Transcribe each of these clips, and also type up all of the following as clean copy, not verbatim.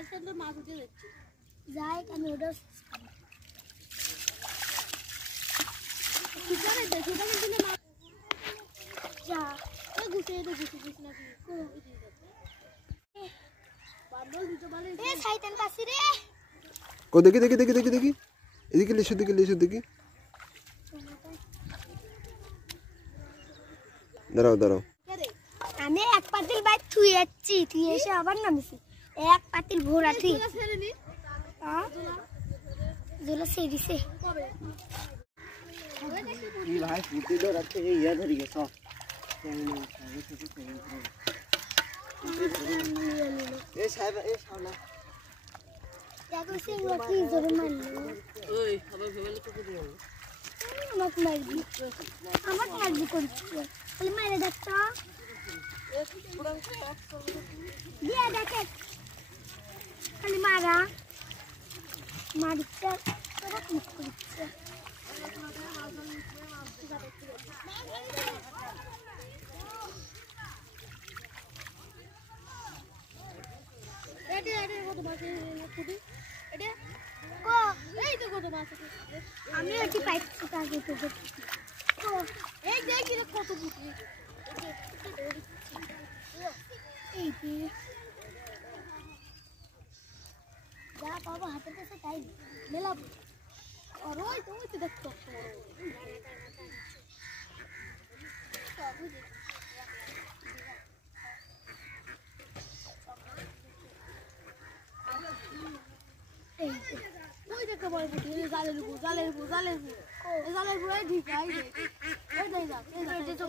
সাইকেলে মাছ উঠে যাচ্ছে যাই আমি ওটা কিভাবে দেখি না কিন্তু মাছ যা ও গুছে নাকি বান্দল দিতে বলে এ শয়তান কাছি রে কো দেখি এদিকে লিসু দেখি দাঁড়াও আমি এক পাতিল বাইক থুই যাচ্ছি তুই এসে আবার নামিছি এক পাতিল ভোরা তুই জোলা সেরিছে কি ভাই ফুটি তো রাতে ইয়া ধরি গেছ এই সাহেব এই সামনে দেখো সে কি জোরে মারলো ওই আবার ভেবেলে তো দিও আমাকে মারবি করছিস খালি মারে দেখছ দিয়া দেখে খালি মারিচ্ছে তোরা কি করছিস এটা কত মাছ ফুটি এটা ও এই তো কত মাছ আমি ওটি পাইছি আগে তো ও এই দেখি রে কত ফুটি এই কি যা বাবা হাতে কাছে তাই মেলাবো আর ওই তো দেখতো এই ওই দেখতে বড় ফুটি জালের উপর এই ঠিক আছে এই দেখ এই তো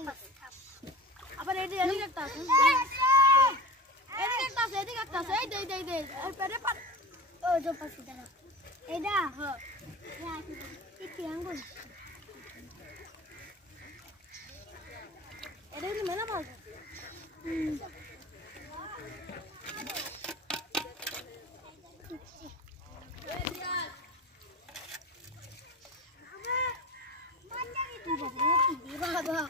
আবার এদিকে একটা আছে এদিকে একটা আছে এই দে আর পরে ও जो পাশে দাঁড়া এইডা হ্যাঁ কি আঙ্গুল এটা কি মেলা মাছ বাবা বাবা